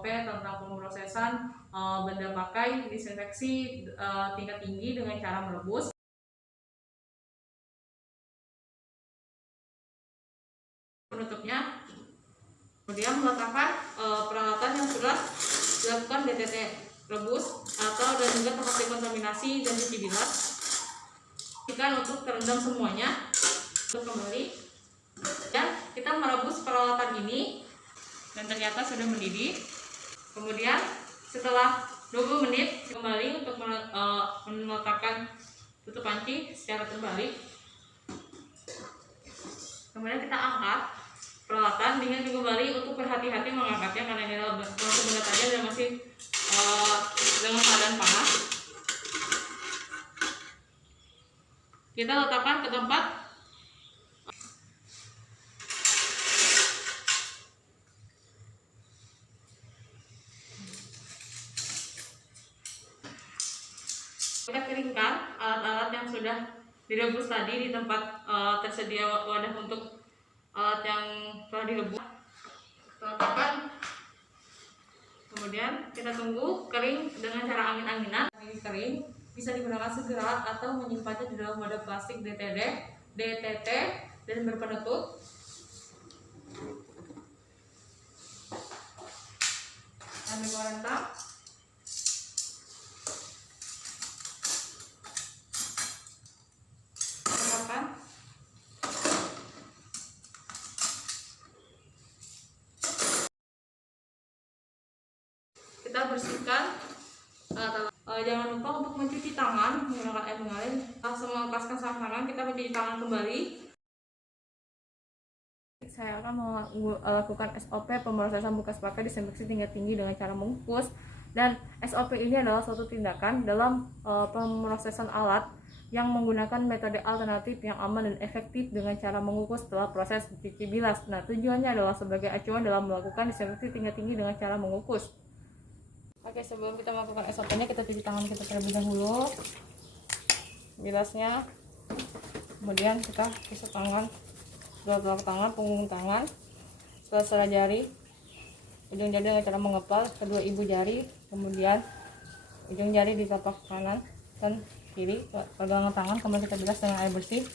SOP tentang pemrosesan benda pakai disinfeksi tingkat tinggi dengan cara merebus. Penutupnya, kemudian meletakkan peralatan yang sudah dilakukan DTT rebus dan juga tempat dekontaminasi dan cuci bilas. Untuk terendam semuanya untuk kembali, dan kita merebus peralatan ini dan ternyata sudah mendidih. Kemudian setelah 20 menit kembali untuk meletakkan tutup panci secara terbalik. Kemudian kita angkat peralatan dengan kembali untuk berhati-hati mengangkatnya karena ini adalah benda tajam dan masih dengan keadaan panas. Kita letakkan ke tempat kita keringkan alat-alat yang sudah direbus tadi di tempat tersedia wadah untuk alat yang telah direbus. Letakkan, kemudian kita tunggu kering dengan cara angin-anginan. Ini kering bisa digunakan segera atau menyimpannya di dalam wadah plastik DTT dan berpenutup. Ambil korentang. Kita bersihkan. Jangan lupa untuk mencuci tangan menggunakan air mengalir. Langsung melepaskan sarung tangan, kita mencuci tangan kembali. Saya akan melakukan SOP pemrosesan bekas pakai disinfeksi tingkat tinggi dengan cara mengukus. Dan SOP ini adalah suatu tindakan dalam pemrosesan alat yang menggunakan metode alternatif yang aman dan efektif dengan cara mengukus setelah proses cuci bilas. Nah, tujuannya adalah sebagai acuan dalam melakukan disinfeksi tingkat tinggi dengan cara mengukus. Oke, sebelum kita melakukan SOP-nya, kita cuci tangan kita terlebih dahulu, bilasnya. Kemudian kita tusuk tangan, dua telapak tangan, punggung tangan, sela-sela jari, ujung jari dengan cara mengepal, kedua ibu jari, kemudian ujung jari di telapak kanan dan kiri, pegangan tangan, kemudian kita bilas dengan air bersih.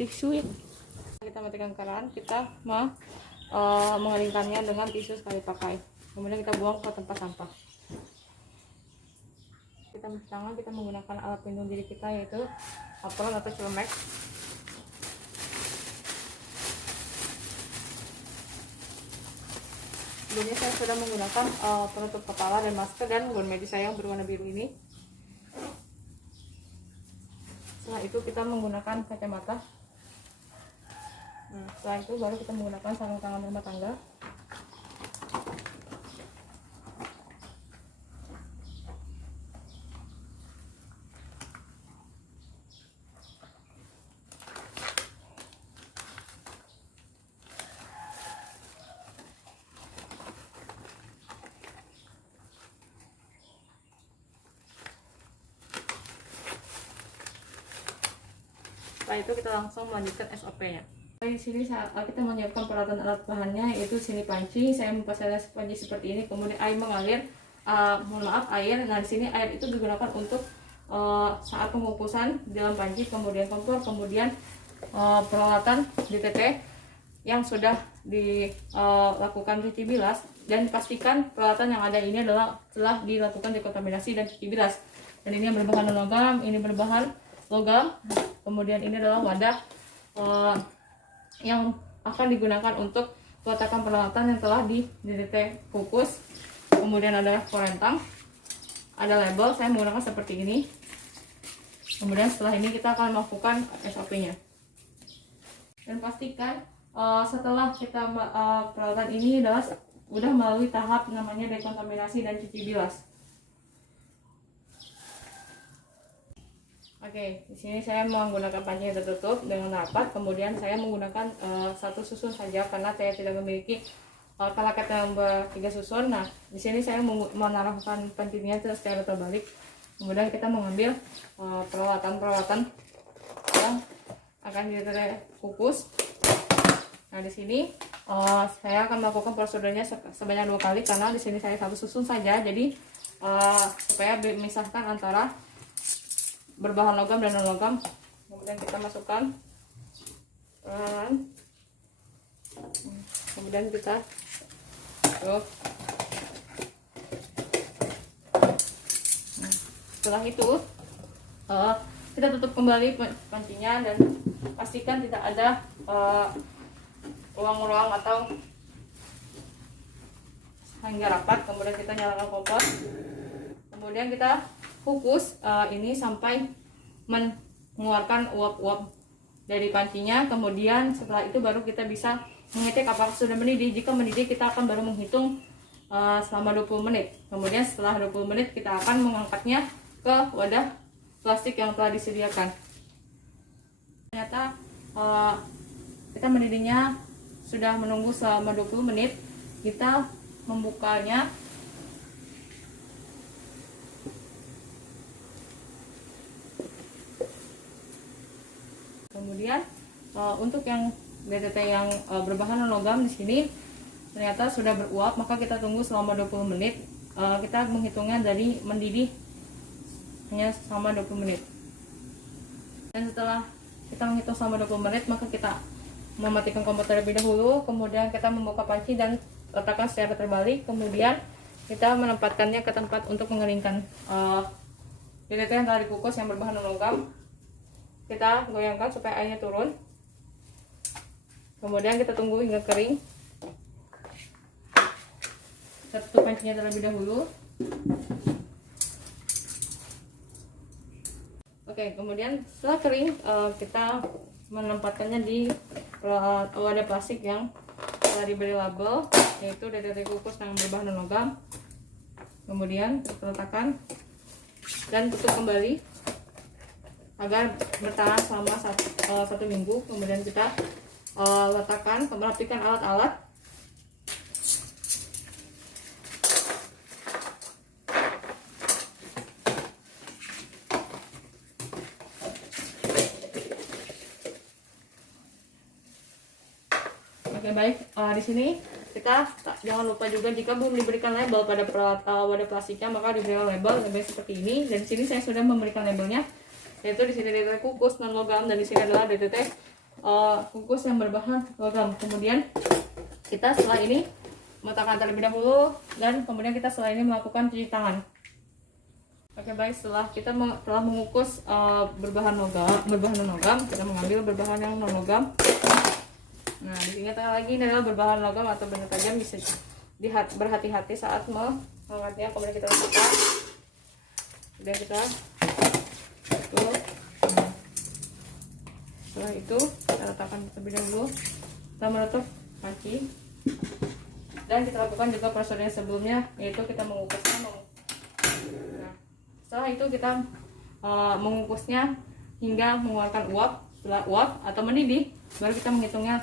Tisu ya. Kita matikan keran, kita mengeringkannya dengan tisu sekali pakai. Kemudian kita buang ke tempat sampah. Kita mencuci tangan, kita menggunakan alat pelindung diri kita yaitu apron atau celemek. Sebelumnya saya sudah menggunakan penutup kepala dan masker dan gaun medis saya yang berwarna biru ini. Setelah itu kita menggunakan kacamata. Setelah itu baru kita menggunakan sarung tangan rumah tangga. Setelah itu kita langsung melanjutkan SOP-nya. Di sini kita menyiapkan peralatan alat bahannya, yaitu sini panci. Saya mempersiapkan panci seperti ini, kemudian air mengalir, air. Nah, di sini air itu digunakan untuk saat pengukusan di dalam panci, kemudian kompor, kemudian peralatan DTT yang sudah dilakukan cuci bilas, dan pastikan peralatan yang ada ini adalah telah dilakukan dekontaminasi dan cuci bilas. Dan ini yang berbahan logam, ini berbahan logam, kemudian ini adalah wadah yang akan digunakan untuk peletakan peralatan yang telah di DTT kukus. Kemudian ada korentang, ada label, saya menggunakan seperti ini. Kemudian setelah ini kita akan melakukan SOP-nya. Dan pastikan setelah kita peralatan ini adalah sudah melalui tahap namanya dekontaminasi dan cuci bilas. Oke, di sini saya menggunakan panci yang tertutup dengan rapat. Kemudian saya menggunakan satu susun saja karena saya tidak memiliki talaket yang bertiga susun. Nah, di sini saya menaruhkan pancinya secara terbalik. Kemudian kita mengambil peralatan yang akan kita kukus. Nah, Nah, di sini saya akan melakukan prosedurnya sebanyak 2 kali karena di sini saya satu susun saja. Jadi supaya memisahkan antara berbahan logam dan non logam. Kemudian kita masukkan kemudian kita setelah itu kita tutup kembali pancinya dan pastikan tidak ada ruang-ruang atau hingga rapat. Kemudian kita nyalakan kompor, kemudian kita kukus ini sampai mengeluarkan uap-uap dari pancinya. Kemudian setelah itu baru kita bisa mengecek apakah sudah mendidih. Jika mendidih, kita akan baru menghitung selama 20 menit. Kemudian setelah 20 menit kita akan mengangkatnya ke wadah plastik yang telah disediakan. Ternyata kita mendidihnya sudah menunggu selama 20 menit. Kita membukanya. Kemudian untuk yang DTT yang berbahan non logam di sini ternyata sudah beruap, maka kita tunggu selama 20 menit. Kita menghitungnya dari mendidih hanya selama 20 menit. Dan setelah kita menghitung selama 20 menit, maka kita mematikan kompor terlebih dahulu. Kemudian kita membuka panci dan letakkan secara terbalik. Kemudian kita menempatkannya ke tempat untuk mengeringkan DTT yang telah dikukus yang berbahan non logam. Kita goyangkan supaya airnya turun. Kemudian kita tunggu hingga kering. Kita tutup pancinya terlebih dahulu. Oke, kemudian setelah kering kita menempatkannya di wadah plastik yang telah diberi label, yaitu DTT kukus yang berbahan non logam. Kemudian kita letakkan dan tutup kembali agar bertahan selama 1 minggu. Kemudian kita letakkan, merapikan alat-alat. Oke, baik. Di sini kita jangan lupa juga jika belum diberikan label pada wadah plastiknya, maka diberi label seperti ini. Dan di sini saya sudah memberikan labelnya, yaitu di sini DTT kukus non logam dan di sini adalah DTT kukus yang berbahan logam. Kemudian kita setelah ini meletakkan terlebih dahulu dan kemudian kita setelah ini melakukan cuci tangan. Oke, baik. Setelah kita telah mengukus berbahan non logam, kita mengambil berbahan yang non logam. Nah, di sini lagi ini adalah berbahan logam atau benda tajam, bisa berhati-hati saat mengangkatnya. Kemudian kita letakkan, kemudian kita tutup. Setelah itu kita letakkan terlebih dahulu, kita menutup panci dan kita lakukan juga prosedur yang sebelumnya, yaitu kita mengukusnya. Nah, setelah itu kita mengukusnya hingga mengeluarkan uap. Setelah uap atau mendidih, baru kita menghitungnya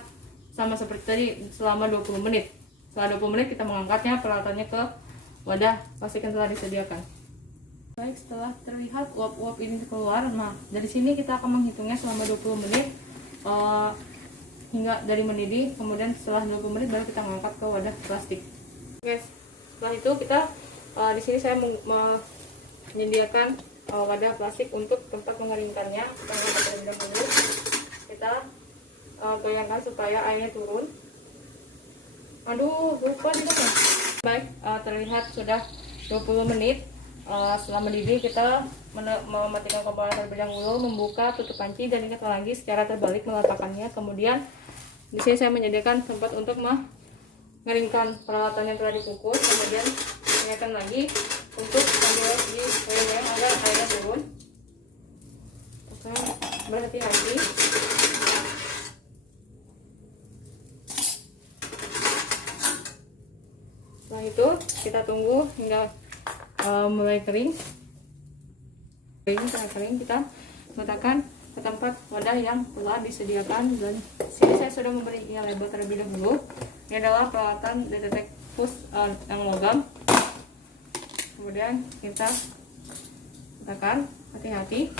sama seperti tadi selama 20 menit. Setelah 20 menit kita mengangkatnya peralatannya ke wadah plastik yang telah disediakan. Baik, setelah terlihat uap-uap ini keluar, nah dari sini kita akan menghitungnya selama 20 menit hingga dari mendidih. Kemudian setelah 20 menit baru kita mengangkat ke wadah plastik. Oke, setelah itu kita di sini saya menyediakan wadah plastik untuk tempat mengeringkannya. Kita angkat terlebih dahulu. Kita goyangkan supaya airnya turun. Aduh, lupa juga ya. Baik, terlihat sudah 20 menit. Setelah mendidih, kita mematikan kompor terlebih dahulu, membuka tutup panci dan ingat lagi secara terbalik meletakkannya. Kemudian di sini saya menyediakan tempat untuk mengeringkan peralatan yang telah dikukus. Kemudian ingatkan lagi untuk sambil digoyang agar airnya turun. Oke, berhati-hati. Setelah itu kita tunggu hingga mulai kering. Setelah kering kita letakkan ke tempat wadah yang telah disediakan, dan sini saya sudah memberinya label terlebih dahulu. Ini adalah peralatan DTT kukus yang logam. Kemudian kita letakkan, hati-hati.